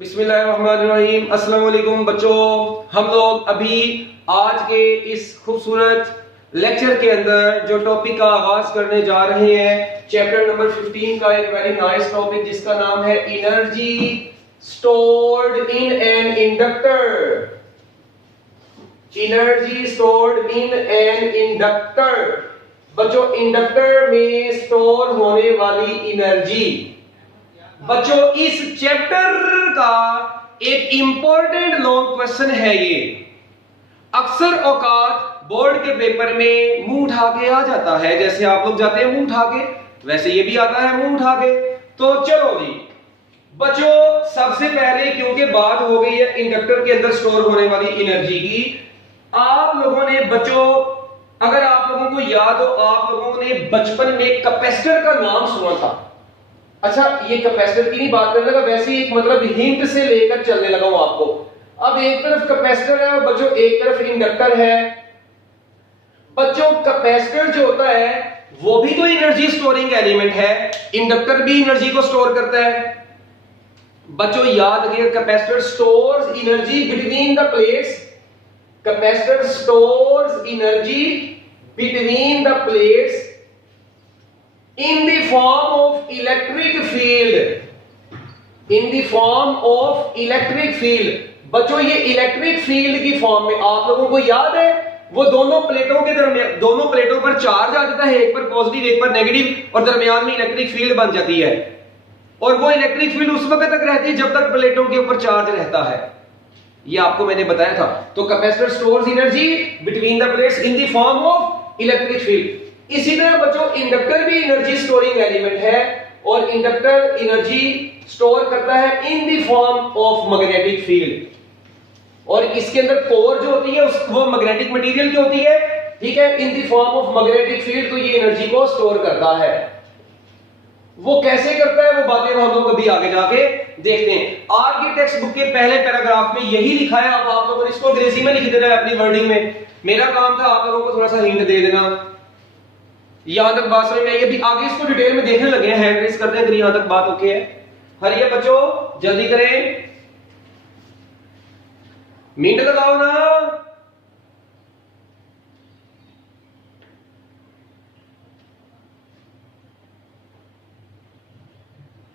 बिस्मिल्लाहिर्रहमानिर्रहीम। अस्सलाम वालेकुम बच्चों, हम लोग अभी आज के इस खूबसूरत लेक्चर के अंदर जो टॉपिक का आगाज करने जा रहे हैं, चैप्टर नंबर 15 का एक वेरी नाइस टॉपिक जिसका नाम है energy stored in an inductor. Energy stored in an inductor. बच्चों, इंडक्टर में स्टोर होने वाली एनर्जी। बच्चों, इस चैप्टर का एक इंपॉर्टेंट लॉन्ग क्वेश्चन है। ये अक्सर औकात बोर्ड के पेपर में मुंह उठा के आ जाता है। जैसे आप लोग जाते हैं मुंह उठा के, वैसे ये भी आता है मुंह उठा के। तो चलो जी बच्चों, सबसे पहले क्योंकि बात हो गई है इंडक्टर के अंदर स्टोर होने वाली एनर्जी की, आप लोगों ने बच्चों, अगर आप लोगों को याद हो, आप लोगों ने बचपन में कैपेसिटर का नाम सुना था। अच्छा, ये कैपेसिटर की नहीं बात करने लगा, वैसे एक मतलब हिंट से लेकर चलने लगा हूं आपको। अब एक तरफ कैपेसिटर है और बच्चों एक तरफ इंडक्टर है। बच्चों, कैपेसिटर जो होता है वो भी तो एनर्जी स्टोरिंग एलिमेंट है, इंडक्टर भी एनर्जी को स्टोर करता है। बच्चों याद रखिए, capacitor stores energy between the plates. Capacitor stores energy between the plates in the form of electric field। in the form of electric field। बच्चों, ये इलेक्ट्रिक फील्ड की फॉर्म में, आप लोगों को याद है वो दोनों प्लेटों के दरमियान, दोनों प्लेटों पर चार्ज आ जाता है, एक पर पॉजिटिव एक पर नेगेटिव, और दरमियान में इलेक्ट्रिक फील्ड बन जाती है। और वो इलेक्ट्रिक फील्ड उस वक्त तक रहती है जब तक प्लेटों के ऊपर चार्ज रहता है। ये आपको मैंने बताया था। तो capacitor stores energy between the plates in the form of electric field. इसी तरह बच्चों इंडक्टर भी एनर्जी स्टोरिंग एलिमेंट है, और इंडक्टर एनर्जी स्टोर करता है इन the form of magnetic field. और इसके अंदर कोर जो होती है वो मैग्नेटिक मटेरियल की होती है, ठीक है, इन the form of magnetic field. तो ये एनर्जी को स्टोर करता है। वो कैसे करता है वो बातें हम लोग अभी आगे जाके देखते हैं। आपकी टेक्स्ट बुक के पहले पैराग्राफ में यही लिखा है। अब आप लोगों ने इसको अंग्रेजी में लिख देना है अपनी वर्डिंग में। मेरा काम था आप लोगों को थोड़ा सा हिंट दे देना। यहां तक बात समझ में आई? अभी आगे इसको डिटेल में देखने लगे हैं, हैंड रेस करते हैं, यहां तक बात ओके है। हरिए बच्चों, जल्दी करें, मिनट लगाओ ना।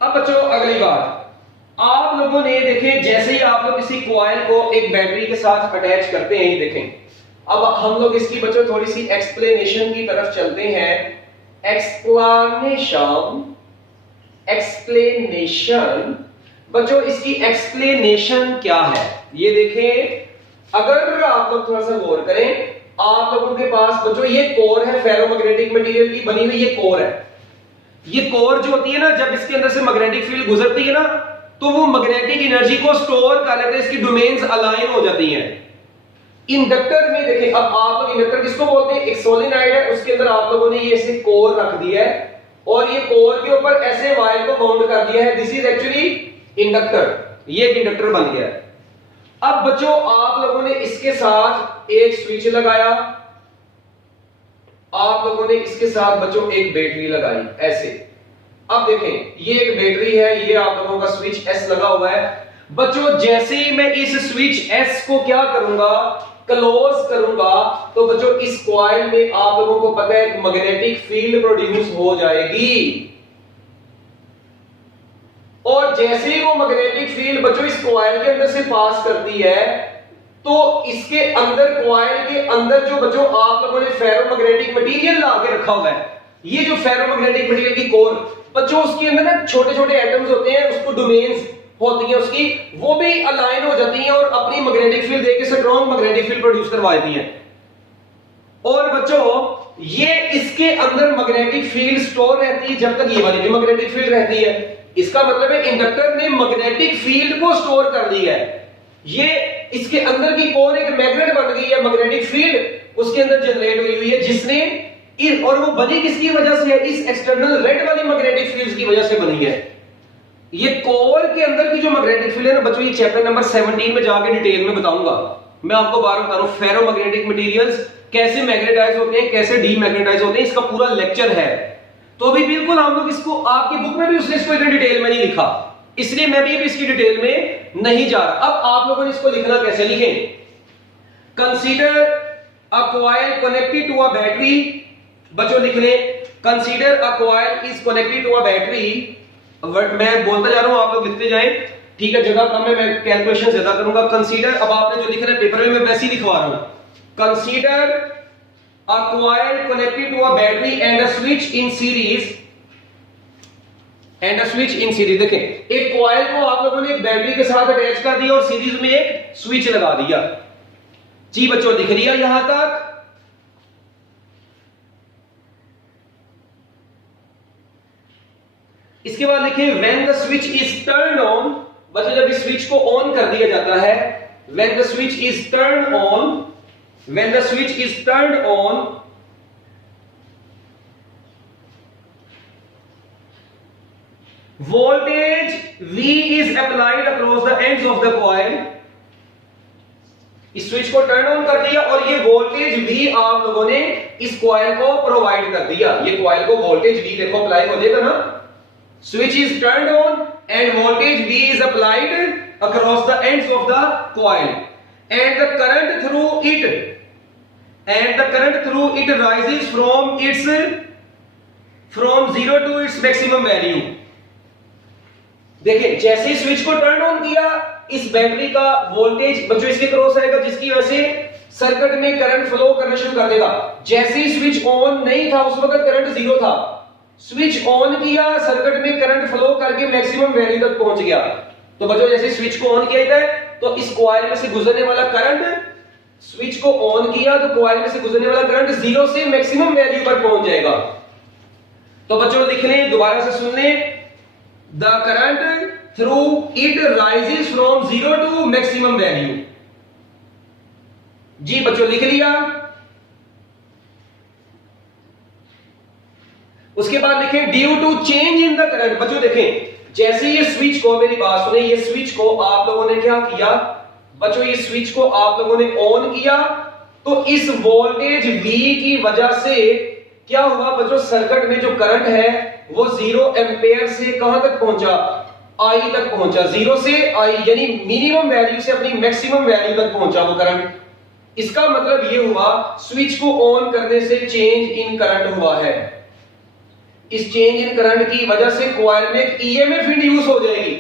अब बच्चों अगली बात, आप लोगों ने देखें, जैसे ही आप लोग किसी कॉइल को एक बैटरी के साथ अटैच करते हैं, ये देखें। अब हम लोग इसकी बच्चों थोड़ी सी एक्सप्लेनेशन की तरफ चलते हैं। एक्सप्लेनेशन बच्चों, इसकी एक्सप्लेनेशन क्या है ये देखें। अगर आप लोग थोड़ा सा गौर करें, आप लोगों के पास बच्चों ये कोर है, फेरोमैग्नेटिक मटेरियल की बनी हुई ये कोर है। ये कोर जो होती है ना, जब इसके अंदर से मैग्नेटिक फील्ड गुजरती है ना, तो वो मैग्नेटिक एनर्जी को स्टोर कर लेते हैं, इसकी डोमेन्स अलाइन हो जाती हैं। इंडक्टर में देखें, अब आप लोग इंडक्टर किसको बोलते हैं? एक सोलेनॉइड है, उसके अंदर आप लोगों ने ये ऐसे कोर रख दिया है, और ये कोर के ऊपर ऐसे वायर को बाउंड कर दिया है। This is actually inductor. ये एक इंडक्टर बन गया है। अब बच्चों आप लोगों ने इसके साथ एक स्विच लगाया, आप लोगों ने इसके साथ बच्चों एक बैटरी लगाई ऐसे। अब देखें, ये एक बैटरी है, ये आप लोगों का स्विच एस लगा हुआ है। बच्चों जैसे ही मैं इस स्विच एस को क्या करूंगा, क्लोज करूंगा, तो बच्चों इस कॉइल में आप लोगों को पता है मैग्नेटिक फील्ड प्रोड्यूस हो जाएगी। और जैसे ही वो मैग्नेटिक फील्ड बच्चों इस कॉइल के अंदर से पास करती है, तो इसके अंदर, कॉइल के अंदर जो बच्चों आप लोगों ने फेरोमैग्नेटिक मटेरियल ला के रखा हुआ है, ये जो फेरोमैग्नेटिक मटेरियल की कोर बच्चों, उसके अंदर ना छोटे छोटे एटम्स होते हैं, उसको डोमेन्स होती है उसकी, वो भी अलाइन हो जाती हैं और अपनी मैग्नेटिक फील्ड देके स्ट्रॉन्ग मैग्नेटिक फील्ड प्रोड्यूस करवा देती हैं। और बच्चों ये इसके अंदर मैग्नेटिक फील्ड स्टोर रहती है जब तक ये वाली भी मैग्नेटिक फील्ड रहती है। इसका मतलब है इंडक्टर ने मैग्नेटिक फील्ड को स्टोर कर लिया है। ये इसके अंदर की कोर एक मैग्नेट बन गई है, मैग्नेटिक फील्ड उसके अंदर जनरेट हुई है, जिसने और वो बनी किसकी वजह से है? इस एक्सटर्नल रेड वाली मैग्नेटिक फील्ड की वजह से बनी है। ये कोर के अंदर की जो मैग्नेटिक फील्ड है ना बच्चों, ये चैप्टर नंबर 17 में जाके डिटेल में बताऊंगा। मैं आपको बार बता रहा हूं फेरोमैग्नेटिक मटेरियल्स कैसे मैग्नेटाइज होते हैं, कैसे डीमैग्नेटाइज होते हैं, इसका पूरा लेक्चर है। तो अभी बिल्कुल हम लोग इसको, आपकी बुक में भी उसने इसको इतनी डिटेल में नहीं लिखा, इसलिए मैं भी इसकी डिटेल में नहीं जा रहा। अब आप लोगों ने इसको लिखना कैसे लिखें? Consider a coil connected to a battery. बच्चों लिख लें, consider a coil is connected to a battery. मैं बोलता जा रहा हूं, आप लोग लिखते जाएं, ठीक है? जगह कम है, मैं कैलकुलेशन ज्यादा करूंगा। कंसीडर, अब आपने जो लिखना है पेपर में मैं वैसे ही लिखवा रहा हूं। Consider a coil connected to a battery and a switch in series, and a switch in series. देखें, एक कॉइल को आप लोगों ने एक बैटरी के साथ अटैच कर दिया और सीरीज में एक स्विच लगा दिया। जी बच्चों, दिख रही है यहां तक? इसके बाद देखिए, when the switch is turn on. बच्चों जब इस स्विच को ऑन कर दिया जाता है, when the switch is turn on, when the switch is turn on, voltage V is applied across the ends of the coil। इस स्विच को टर्न ऑन कर दिया और ये वोल्टेज V आप लोगों ने इस कॉइल को प्रोवाइड कर दिया। ये कॉइल को वोल्टेज V देखो अप्लाई हो जाएगा ना। Switch is turned on end voltage V is applied across the ends of the coil and the current through it rises from 0 to its maximum value। देखिए, जैसे ही स्विच को turn on किया, इस battery का voltage बच्चों इसके cross आएगा, जिसकी वजह से सर्किट में करंट फ्लो करना शुरू कर देगा। जैसे ही स्विच ऑन नहीं था, उस वक्त करंट जीरो था। स्विच ऑन किया, सर्किट में करंट फ्लो करके मैक्सिमम वैल्यू तक पहुंच गया। तो बच्चों जैसे स्विच को ऑन किया जाता है, तो इस कॉइल में से गुजरने वाला करंट, स्विच को ऑन किया तो कॉइल में से गुजरने वाला करंट जीरो से मैक्सिमम वैल्यू पर पहुंच जाएगा। तो बच्चों लिख लें, दोबारा से सुन लें, the current through it rises from 0 to maximum value। जी बच्चों लिख लिया। उसके बाद लिखें due to change in the current. बच्चों देखें, जैसे ये स्विच को, मेरी बात सुने, ये स्विच को आप लोगों ने क्या किया बच्चों, ये स्विच को आप लोगों ने ऑन किया, तो इस वोल्टेज V की वजह से क्या हुआ बच्चों, सर्किट में जो करंट है वो 0 एम्पेयर से कहां तक पहुंचा, I तक पहुंचा। 0 से I यानी मिनिमम वैल्यू से अपनी मैक्सिमम वैल्यू तक पहुंचा वो करंट। इसका मतलब ये हुआ, स्विच को ऑन करने से चेंज इन करंट हुआ है। इस चेंज इन करंट की वजह से कॉइल में एक ईएमएफ इंड्यूस हो जाएगी।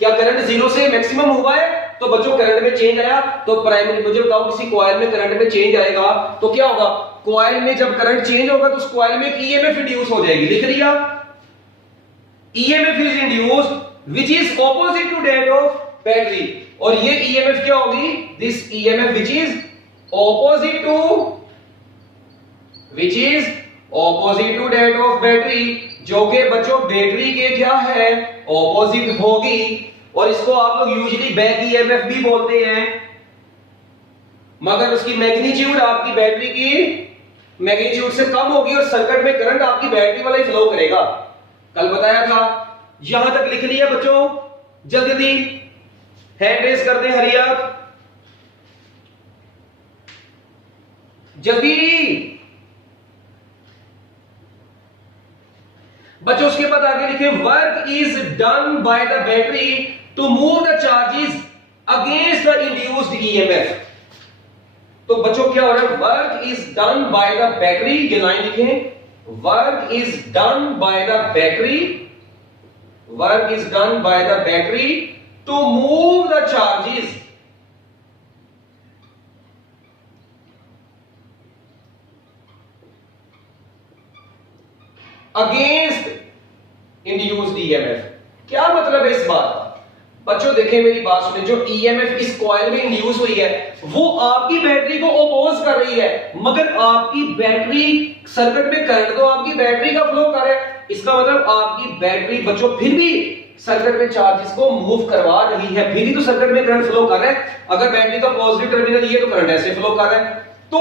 क्या करंट 0 से मैक्सिमम हुआ है, तो बच्चों करंट में चेंज आया। तो प्राइमरी, मुझे बताओ किसी कॉइल में करंट में चेंज आएगा तो क्या होगा, कॉइल में जब करंट चेंज होगा तो उस कॉइल में एक ईएमएफ इंड्यूस हो जाएगी। लिख लिया, EMF is induced which is opposite to that of battery. और ये ईएमएफ क्या होगी, this EMF which is opposite to that of battery, जो कि बच्चों बैटरी के क्या है, ऑपोजिट होगी। और इसको आप लोग यूजुअली बैक ईएमएफ भी बोलते हैं, मगर उसकी मैग्नीट्यूड आपकी बैटरी की मैग्नीट्यूड से कम होगी और सर्किट में करंट आपकी बैटरी वाला ही फ्लो करेगा। कल बताया था। यहां तक लिख लिया बच्चों, जल्दी हैंड रेज कर दें, हरी आप जल्दी बच्चों। उसके बाद आगे लिखे, work is done by the battery to move the charges against the induced EMF. तो बच्चों क्या हो रहा है, work is done by the battery, ये लाइन लिखें, work is done by the battery, work is done by the battery to move the charges against induced EMF. क्या मतलब है इस बात का बच्चों, देखें मेरी बात सुने, जो ईएमएफ इस कॉइल में इंड्यूस हुई है वो आपकी बैटरी को अपोज कर रही है, मगर आपकी बैटरी सर्किट में करंट तो आपकी बैटरी का फ्लो कर रहा है। इसका मतलब आपकी बैटरी बच्चों फिर भी सर्किट में चार्जेस को मूव करवा रही है, फिर ही तो सर्किट में करंट फ्लो कर रहा है। अगर बैटरी का पॉजिटिव टर्मिनल ये तो करंट ऐसे फ्लो कर रहा है। तो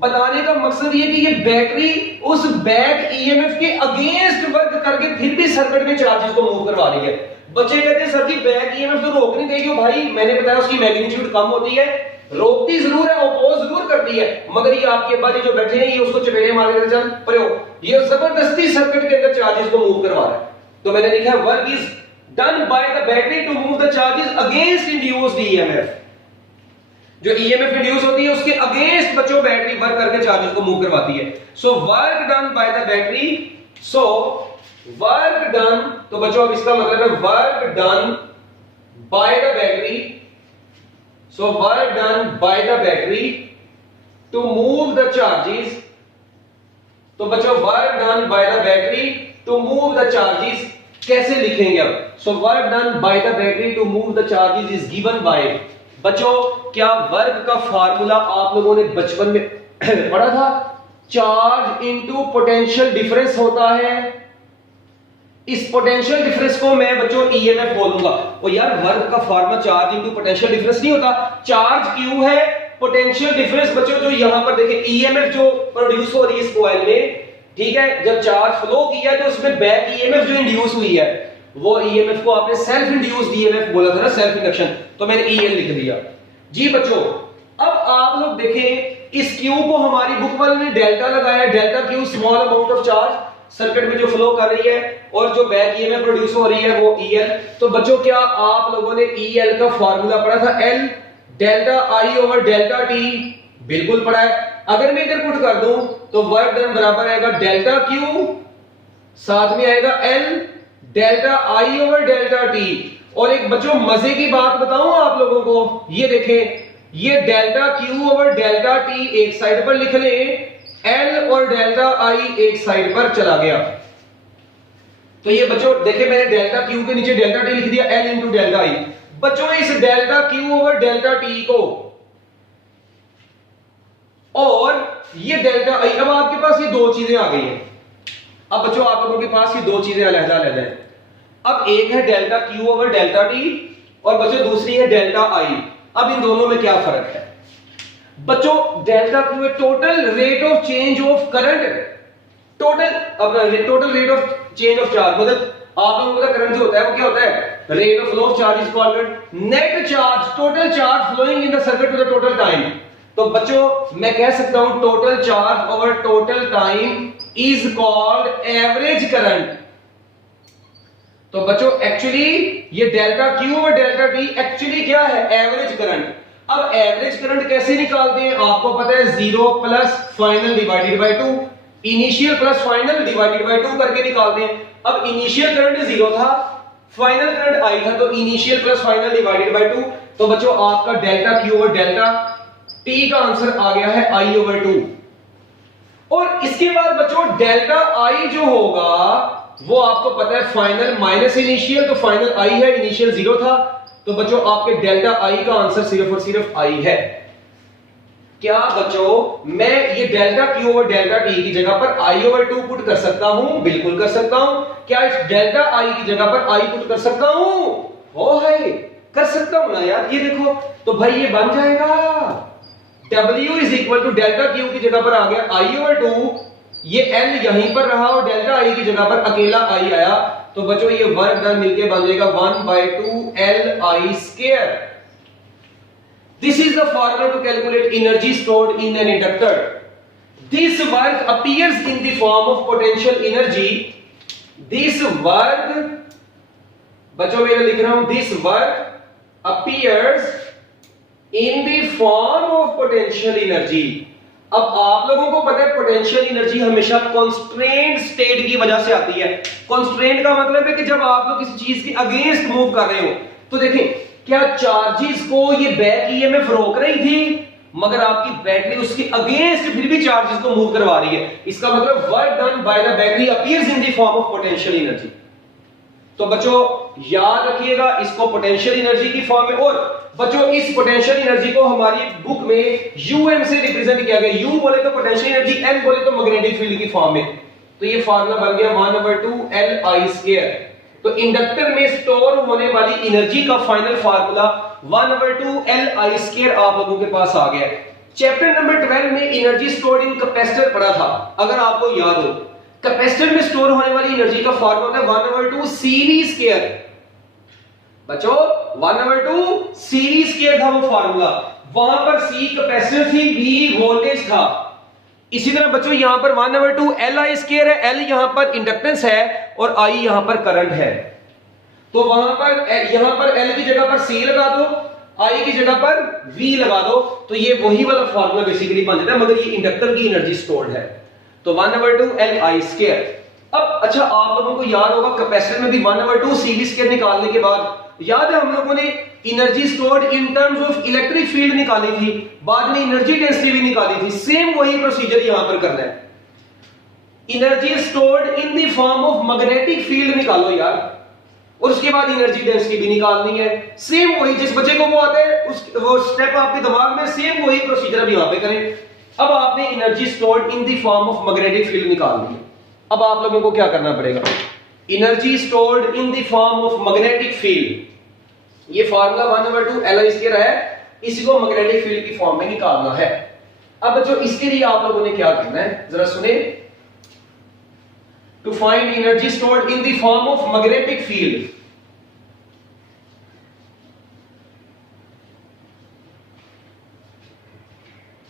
बताने का मकसद ये कि ये बैटरी उस बैक ईएमएफ के अगेंस्ट वर्क करके फिर भी सर्किट में चार्जेस को मूव करवा रही है। बच्चे कहते हैं सर जी बैक ईएमएफ तो रोक नहीं देगी। भाई मैंने बताया उसकी मैग्नीट्यूड कम होती है, रोकती जरूर है, अपोज जरूर करती है, मगर ये आपके बाद जो बैठे हैं ये उसको चपेड़े मार के चल परे हो, ये जबरदस्ती सर्किट के अंदर चार्जेस को मूव करवा रहा है। तो मैंने लिखा work is done by the battery to move the charges against induced EMF. जो ईएमएफ इंड्यूस होती है उसके अगेंस्ट बच्चों बैटरी वर्क करके चार्जेस को मूव करवाती है। So work done by the battery, so work done, तो बच्चों अब इसका मतलब है work done by the battery, so work done by the battery to move the charges, तो बच्चों work done by the battery to move the charges कैसे लिखेंगे अब? So work done by the battery to move the charges is given by, बच्चों क्या work का formula आप लोगों ने बचपन में पढ़ा था? चार्ज इनटू पोटेंशियल डिफरेंस होता है। इस पोटेंशियल डिफरेंस को मैं बच्चों ईएमएफ बोलूंगा। और यार वर्क का formula charge into potential difference नहीं होता, चार्ज क्यू है, पोटेंशियल डिफरेंस बच्चों जो यहां पर देखें ईएमएफ जो प्रोड्यूस हो रही है इस कॉइल में, ठीक है, जब चार्ज फ्लो किया तो उसमें बैक ईएमएफ जो इंड्यूस हुई है वो ईएमएफ को आपने सेल्फ इंड्यूस्ड ईएमएफ बोला था ना, सेल्फ इंडक्शन, तो मैंने ईएल लिख दिया जी बच्चों। अब आप लोग देखें इस क्यू को हमारी बुक वाले ने डेल्टा लगाया, delta Q small amount of charge circuit में जो फ्लो कर रही है और जो बैक ईएमएफ प्रोड्यूस हो रही है वो ईएल। तो बच्चों क्या आप लोगों ने ईएल का फार्मूला पढ़ा था? एल डेल्टा आई ओवर डेल्टा टी, बिल्कुल पढ़ा है। अगर मैं इधर पुट कर दूं तो वर्क डन बराबर आएगा डेल्टा क्यू, साथ में आएगा एल डेल्टा आई ओवर डेल्टा टी। और एक बच्चों मजे की बात बताऊं आप लोगों को, ये देखें, ये delta Q over delta T एक साइड पर लिख लें, एल और डेल्टा आई एक साइड पर चला गया। तो ये बच्चों देखें मैंने डेल्टा क्यू के नीचे डेल्टा टी लिख दिया, एल इंटू डेल्टा आई। बच्चों इस delta Q over delta T को और ये डेल्टा आई, अब आपके पास ये दो चीजें आ गई हैं। अब बच्चों आप लोगों के पास ये दो चीजें अलग-अलग हैं। अब एक है delta Q over delta T और बच्चों दूसरी है डेल्टा आई। अब इन दोनों में क्या फर्क है बच्चों? डेल्टा क्यू है total rate of change of current, total rate of change of charge, मतलब आप लोगों का करंट जो होता है वो क्या होता है? Rate of flow of charge is called net charge, total charge flowing in the circuit to the total time. तो बच्चों मैं कह सकता हूं total charge over total time is called average current. तो बच्चों एक्चुअली ये डेल्टा क्यू और डेल्टा टी एक्चुअली क्या है? Average current. अब एवरेज करंट कैसे निकालते हैं? आपको पता है 0 plus final divided by 2, initial plus final divided by 2 करके निकालते हैं। अब इनिशियल करंट 0 था, फाइनल करंट आई था, तो initial plus final divided by 2। तो बच्चों आपका डेल्टा क्यू और डेल्टा टी का आंसर आ गया है आई ओवर 2। और इसके बाद बच्चों डेल्टा आई जो होगा वो आपको पता है फाइनल माइनस इनिशियल, तो फाइनल आई है, इनिशियल 0 था, तो बच्चों आपके डेल्टा आई का आंसर सिर्फ और सिर्फ आई है। क्या बच्चों मैं ये डेल्टा क्यू और डेल्टा टी की जगह पर आई ओवर 2 पुट कर सकता हूं? बिल्कुल कर सकता हूं। क्या इस डेल्टा आई की जगह पर आई पुट कर सकता हूं? हो है, कर सकता हूं ना यार। ये देखो तो भाई ये बन जाएगा W is equal to delta Q की जगह पर आ गया आई ओवर 2, ये L यहीं पर रहा और डेल्टा आई की जगह पर अकेला आई आया, तो बच्चों ये वर्क डन मिलके बन जाएगा 1/2 Li square. This is the formula to calculate energy stored in an inductor. This work appears in the form of potential energy. This work बच्चों मैं लिख रहा हूं, this work appears in the form of potential energy. अब आप लोगों को पता है पोटेंशियल एनर्जी हमेशा कांस्टेंट स्टेट की वजह से आती है। कांस्टेंट का मतलब है कि जब आप लोग किसी चीज के अगेंस्ट मूव कर रहे हो, तो देखें क्या चार्जेस को ये बैक ईएमएफ रोक रही थी, मगर आपकी बैटरी उसके अगेंस्ट फिर भी चार्जेस को मूव करवा रही है। इसका मतलब work done by the battery appears in the form of potential energy. तो बच्चों याद रखिएगा इसको पोटेंशियल एनर्जी की फॉर्म में। और बच्चों इस पोटेंशियल एनर्जी को हमारी बुक में यूएम से रिप्रेजेंट किया गया। यू बोले तो पोटेंशियल एनर्जी, एम बोले तो मैग्नेटिक फील्ड की फॉर्म में। तो ये फार्मूला बन गया 1/2 Li स्क्वायर। तो इंडक्टर में स्टोर होने वाली एनर्जी का फाइनल फार्मूला 1/2 Li स्क्वायर आप लोगों के पास आ गया। चैप्टर नंबर 12 में एनर्जी स्टोर्ड इन कैपेसिटर पढ़ा था, अगर आपको याद हो। कैपेसिटर में स्टोर होने वाली एनर्जी का फार्मूला है 1/2 CV स्क्वायर। बच्चों 1/2 CV स्क्वायर था वो फार्मूला। वहां पर C कैपेसिटर थी, V वोल्टेज था। इसी तरह बच्चों यहां पर 1/2 Li स्क्वायर है, L यहां पर इंडक्टेंस है और I यहां पर करंट है। तो वहां पर यहां पर L की जगह पर C लगा दो, I की जगह पर V लगा दो, तो ये वही वाला फार्मूला बेसिकली बन जाता है, मगर ये इंडक्टर की एनर्जी स्टोर्ड है। तो 1/2 Li²। अब अच्छा, आप लोगों को याद होगा कैपेसिटर में भी 1/2 CV² निकालने के बाद याद है हम लोगों ने energy stored in terms of electric field निकाली थी, बाद में एनर्जी डेंसिटी भी निकाली थी। सेम वही प्रोसीजर यहां पर करना है। Energy stored in the form of magnetic field निकालो यार, और उसके बाद एनर्जी डेंसिटी भी निकालनी है। सेम वही, जिस बच्चे को वो आता है वो स्टेप आपके दिमाग में, सेम वही प्रोसीजर अब यहां पे करें। अब आपने energy stored in the form of magnetic field निकालनी है। अब आप लोगों को क्या करना पड़ेगा, energy stored in the form of magnetic field, ये फार्मूला 1/2 Li² है, इसी को मैग्नेटिक फील्ड की फॉर्म में निकालना है। अब जो इसके लिए आप लोगों ने क्या करना है जरा सुने, to find energy stored in the form of magnetic field.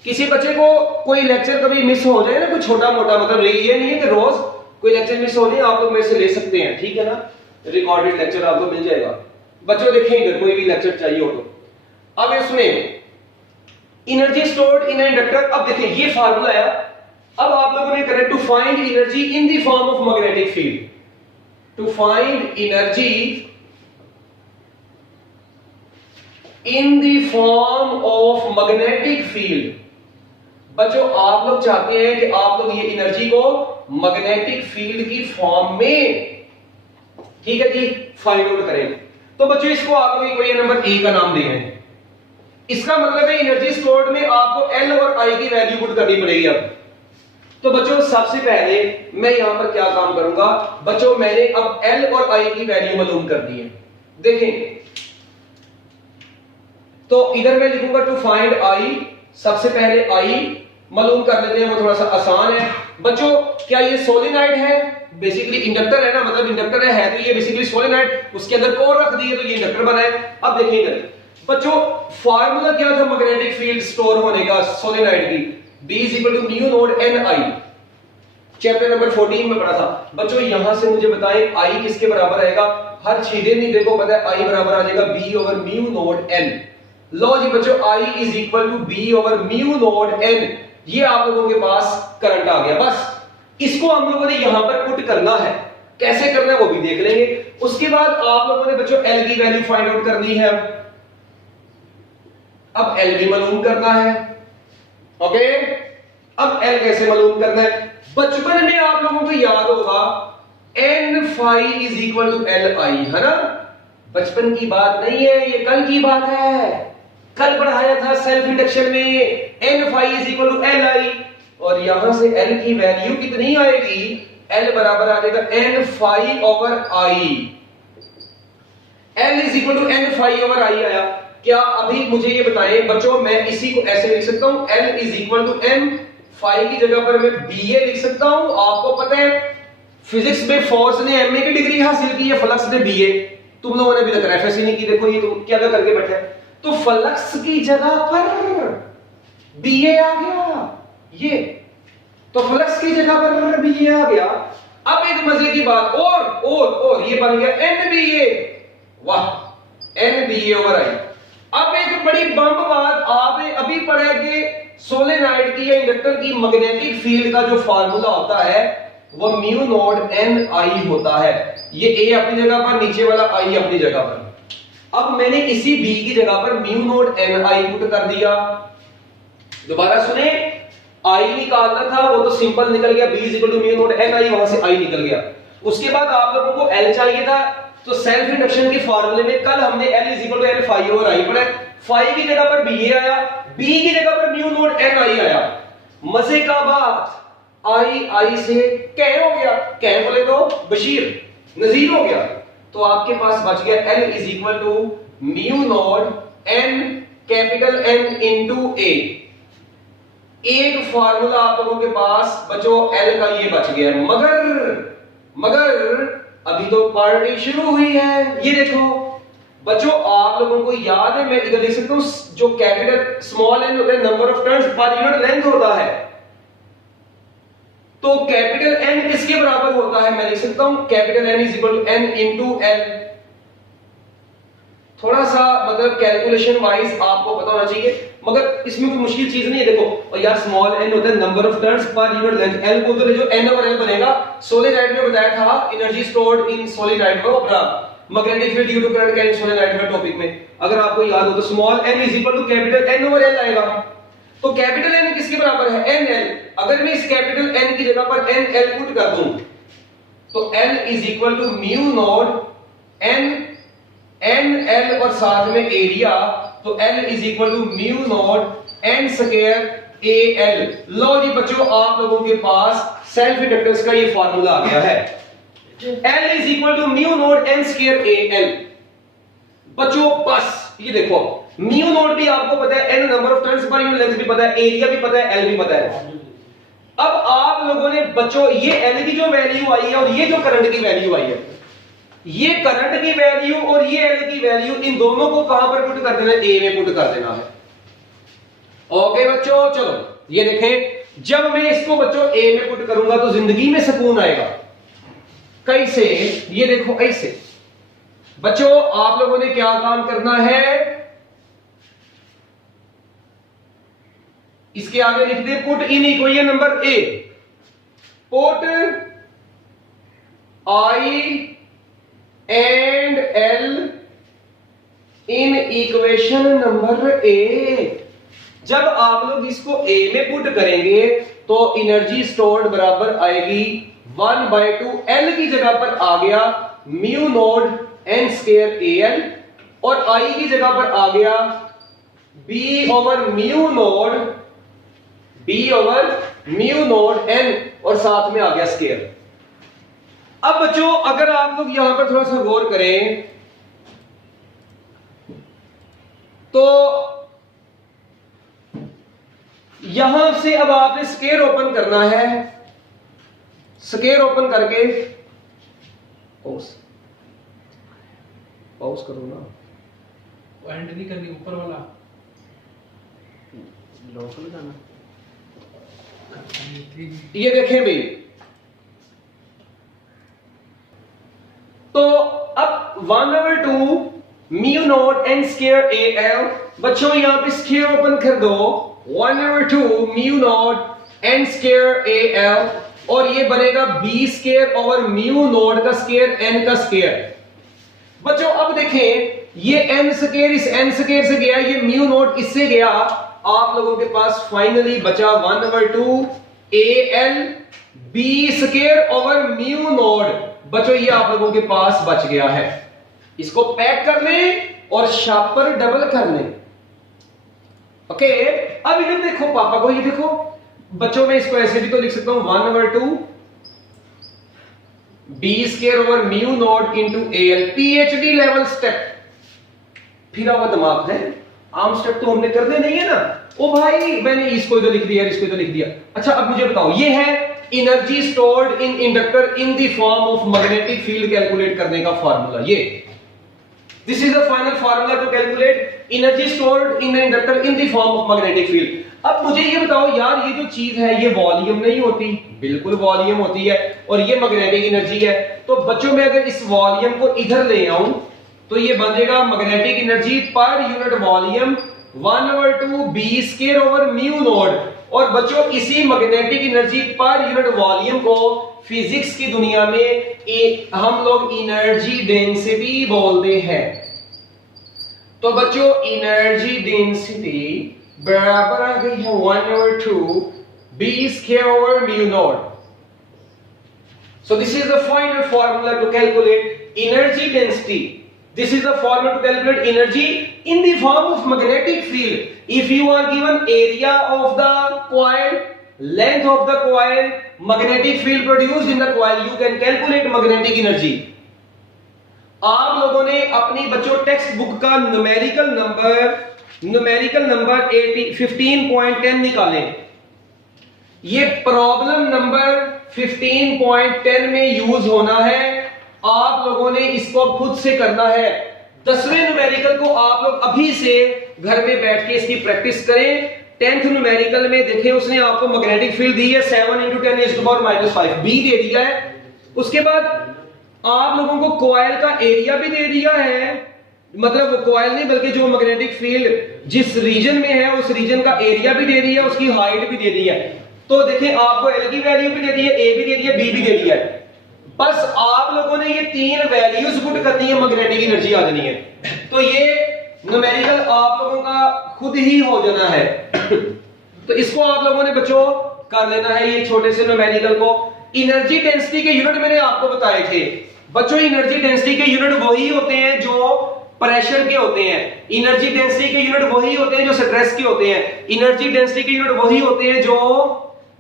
किसी बच्चे को कोई लेक्चर कभी मिस हो जाए ना, कोई छोटा मोटा, मतलब ये नहीं है कि रोज कोई लेक्चर मिस हो जाए, आप लोग मेरे से ले सकते हैं, ठीक है ना, रिकॉर्डेड लेक्चर आपको मिल जाएगा। बच्चों देखेंगे कोई भी लेक्चर चाहिए हो तो। अब ये सुने, एनर्जी स्टोर्ड इन इंडक्टर। अब देखिए ये फार्मूला आया, अब आप लोगों ने करें to find energy in the form of magnetic field. To find energy in the form of magnetic field. बच्चों आप लोग चाहते हैं कि आप लोग ये एनर्जी को मैग्नेटिक फील्ड की फॉर्म में, ठीक है जी, फाइंड आउट करें। तो बच्चों इसको आप लोग इक्वेशन नंबर ए का नाम दें। इसका मतलब है एनर्जी स्टोर्ड में आपको L और I की वैल्यू पुट करनी पड़ेगी। अब तो बच्चों सबसे पहले मैं यहां पर क्या काम करूंगा, बच्चों मैंने अब L और I की वैल्यू मालूम कर दी है। देखें तो इधर मैं लिखूंगा टू फाइंड I, सबसे पहले I मालूम कर लेते हैं, वो थोड़ा सा आसान है। बच्चों क्या ये सोलेनॉइड है, बेसिकली इंडक्टर है ना, मतलब इंडक्टर है तो ये बेसिकली सोलेनॉइड, उसके अंदर कोर रख दिए तो ये इंडक्टर बना है। अब देखिए इधर बच्चों फार्मूला क्या था मैग्नेटिक फील्ड स्टोर होने का सोलेनॉइड की, B = mu node Ni, chapter number 14 में पढ़ा था। बच्चों यहां से मुझे बताएं I किसके बराबर आएगा, हर छीदे नहीं देखो पता है I बराबर आ जाएगा B/म्यू नोड N। लो जी बच्चों I = B/म्यू नोड N, ये आप लोगों के पास करंट आ गया। बस इसको हम लोगों ने यहां पर पुट करना है, कैसे करना है वो भी देख लेंगे। उसके बाद आप लोगों ने बच्चों L की वैल्यू फाइंड आउट करनी है। अब L भी मालूम करना है, ओके। अब L कैसे मालूम करना है, बचपन में आप लोगों को याद होगा N phi = Li, है ना, बचपन की बात नहीं है, ये कल की बात है, कल पढ़ाया था सेल्फ इंडक्शन में N phi = Li, और यहां से L की वैल्यू कितनी आएगी, L बराबर आ जाएगा N phi/I। L = N phi/I आया। क्या अभी मुझे ये बताएं बच्चों, मैं इसी को ऐसे लिख सकता हूं, L = M, phi की जगह पर मैं BA लिख सकता हूं। आपको पता है फिजिक्स में फोर्स ने MA की डिग्री हासिल की है, फ्लक्स ने BA। तुम लोगों ने अभी तक रेफरेंस ही नहीं की, देखो ये तुम क्या करके बैठे। तो फ्लक्स की जगह पर BA आ गया, ये तो फ्लक्स की जगह पर BA आ गया। अब एक मजे की बात और ये बन गया NBA, वाह, NBA/I। अब एक बड़ी बम बात आपने अभी पढ़ा कि सोलेनॉइड की या इंडक्टर की मैग्नेटिक फील्ड का जो फार्मूला होता है वो म्यू नोड Ni होता है। ये A अपनी जगह पर, नीचे वाला I अपनी जगह पर। अब मैंने इसी B की जगह पर म्यू नोड Ni पुट कर दिया। दोबारा सुने, I निकालना था वो तो सिंपल निकल गया, B = म्यू नोड Ni, वहां से I निकल गया। उसके बाद आप लोगों को L चाहिए था, तो सेल्फ इंडक्शन के फार्मूले में कल हमने L = N phi/I पढ़ा। phi की जगह पर BA आया, B की जगह पर म्यू नोड Ni आया। मजे का बात I से कै हो गया, कै बोले तो बशीर, नजीर हो गया। तो आपके पास बच गया L = mu node N, capital N × A। एक फार्मूला आप लोगों के पास बच्चों L का ये बच गया, मगर अभी तो पार्टी शुरू हुई है। ये देखो बच्चों आप लोगों को याद है, मैं इधर लिख सकता हूं जो कैपिटल स्मॉल n होता है number of turns per unit length होता है, तो कैपिटल N किसके बराबर होता है, मैं लिख सकता हूं कैपिटल N = N × L। थोड़ा सा मतलब कैलकुलेशन वाइज आपको पता होना चाहिए, मगर इसमें कोई मुश्किल चीज नहीं है। देखो और यार स्मॉल n होता है number of turns per unit length, l को तो जो n ओवर l बनेगा, सोलेनॉइड में बताया था एनर्जी स्टोर्ड इन सोलेनॉइड में अपना magnetic field due to current carrying solenoid में टॉपिक में अगर आपको याद हो तो small n is equal to capital n over l आएगा। तो कैपिटल n किसके बराबर है, nl। अगर मैं इस कैपिटल n की जगह पर nl पुट कर दूं तो l is equal to mu naught nl और साथ में एरिया, तो l is equal to mu naught n square al। लो जी बच्चों आप लोगों के पास सेल्फ इंडक्टेंस का ये फार्मूला आ गया है, l is equal to mu naught n square al। बच्चों बस ये देखो म्यू नॉट भी आपको पता है, n number of turns per unit length भी पता है, एरिया भी पता है, l भी पता है। अब आप लोगों ने बच्चों ये l की जो वैल्यू आई है और ये जो करंट की वैल्यू आई है, ये करंट की वैल्यू और ये l की वैल्यू, इन दोनों को कहां पर पुट कर देना है, a में पुट कर देना है। ओके बच्चों चलो ये देखें, जब मैं इसको बच्चों a में पुट करूंगा तो जिंदगी में सुकून आएगा। कैसे, ये देखो ऐसे बच्चों आप लोगों ने क्या काम करना है, इसके आगे लिख they put in equation number a, put I and L in equation number a। जब आप लोग इसको a में पुट करेंगे तो एनर्जी स्टोर्ड बराबर आएगी 1/2, L की जगह पर आ गया mu naught n square al और I की जगह पर आ गया b over mu naught n और साथ में आ गया स्क्वायर। अब बच्चों अगर आप लोग यहां पर थोड़ा सा गौर करें तो यहां से अब आपने स्क्वायर ओपन करना है, स्क्वायर ओपन करके पॉज करो ना, एंड नहीं करनी, ऊपर वाला लोकल जाना। ये देखें भाई, तो अब 1/2 mu naught n square al, बच्चों यहां पे स्क्वायर ओपन कर दो 1/2 mu naught n square al और ये बनेगा b square over mu naught का स्क्वायर n का स्क्वायर। बच्चों अब देखें ये n स्क्वायर इस n स्क्वायर से गया, ये म्यू नॉट इससे गया, आप लोगों के पास फाइनली बचा 1/2 al b square over mu naught. बच्चों ये आप लोगों के पास बच गया है, इसको पैक कर लें और शार्पर डबल कर लें। ओके अब इधर देखो पापा को, ये देखो बच्चों में इसको ऐसे भी तो लिख सकता हूं 1/2 b square over mu naught into al। PhD level step फिरा हुआ दिमाग है, आम स्टेप तो हमने कर दे नहीं है ना। ओ भाई मैंने इसको इधर लिख दिया, इसको इधर लिख दिया। अच्छा अब मुझे बताओ, ये है energy stored in inductor in the form of magnetic field calculate करने का फार्मूला। ये this is the final formula to calculate energy stored in the inductor in the form of magnetic field. अब मुझे ये बताओ यार, ये जो चीज है ये वॉल्यूम नहीं होती, बिल्कुल वॉल्यूम होती है, और ये मैग्नेटिक एनर्जी है। तो बच्चों में अगर इस वॉल्यूम को इधर ले आऊं तो ये बन जाएगा magnetic energy per unit volume 1/2 b square over mu naught. और बच्चों इसी magnetic energy per unit volume को फिजिक्स की दुनिया में हम लोग एनर्जी डेंसिटी बोलते हैं। तो बच्चों एनर्जी डेंसिटी बराबर आ गई है 1/2 b square over mu naught. So this is the final formula to calculate energy density. This is the formula to calculate energy in the form of magnetic field. If you are given area of the coil, length of the coil, magnetic field produced in the coil, you can calculate magnetic energy. आप लोगों ने अपनी बच्चों text book का numerical number 15.10 निकालें। ये problem number 15.10 में use होना है, आप लोगों ने इसको खुद से करना है। 10वें न्यूमेरिकल को आप लोग अभी से घर में बैठ के इसकी प्रैक्टिस करें। 10th न्यूमेरिकल में देखें उसने आपको मैग्नेटिक फील्ड दी है 7 × 10⁻⁵ b दे दिया है। उसके बाद आप लोगों को कॉइल का एरिया भी दे दिया है, मतलब कॉइल नहीं बल्कि जो मैग्नेटिक फील्ड जिस रीजन में है उस रीजन का एरिया भी दे दी है, उसकी हाइट भी दे दी है। तो देखें आपको एल की वैल्यू भी दे दी है, ए भी दे दी है, बी भी दे दिया है। बस आप लोगों ने ये तीन वैल्यूज पुट करनी है, मैग्नेटिक एनर्जी आ जानी है। तो ये न्यूमेरिकल आप लोगों का खुद ही हो जाना है। तो इसको आप लोगों ने बच्चों कर लेना है, ये छोटे से न्यूमेरिकल को। एनर्जी डेंसिटी के यूनिट मैंने आपको बताए थे बच्चों। एनर्जी डेंसिटी के यूनिट वही होते हैं जो प्रेशर के होते हैं। एनर्जी डेंसिटी के यूनिट वही होते हैं जो स्ट्रेस के होते हैं। एनर्जी डेंसिटी के यूनिट वही होते हैं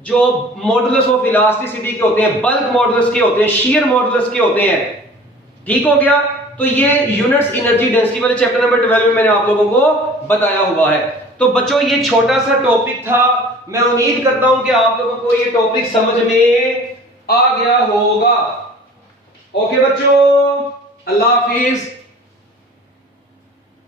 जो मॉडुलस ऑफ इलास्टिसिटी के होते हैं, बल्क मॉडुलस के होते हैं, शियर मॉडुलस के होते हैं। ठीक हो गया। तो ये यूनिट्स एनर्जी डेंसिटी वाले चैप्टर नंबर 12 में मैंने आप लोगों को बताया हुआ है। तो बच्चों ये छोटा सा टॉपिक था, मैं उम्मीद करता हूं कि आप लोगों को ये टॉपिक समझ में आ गया होगा। ओके बच्चों, अल्लाह हाफिज।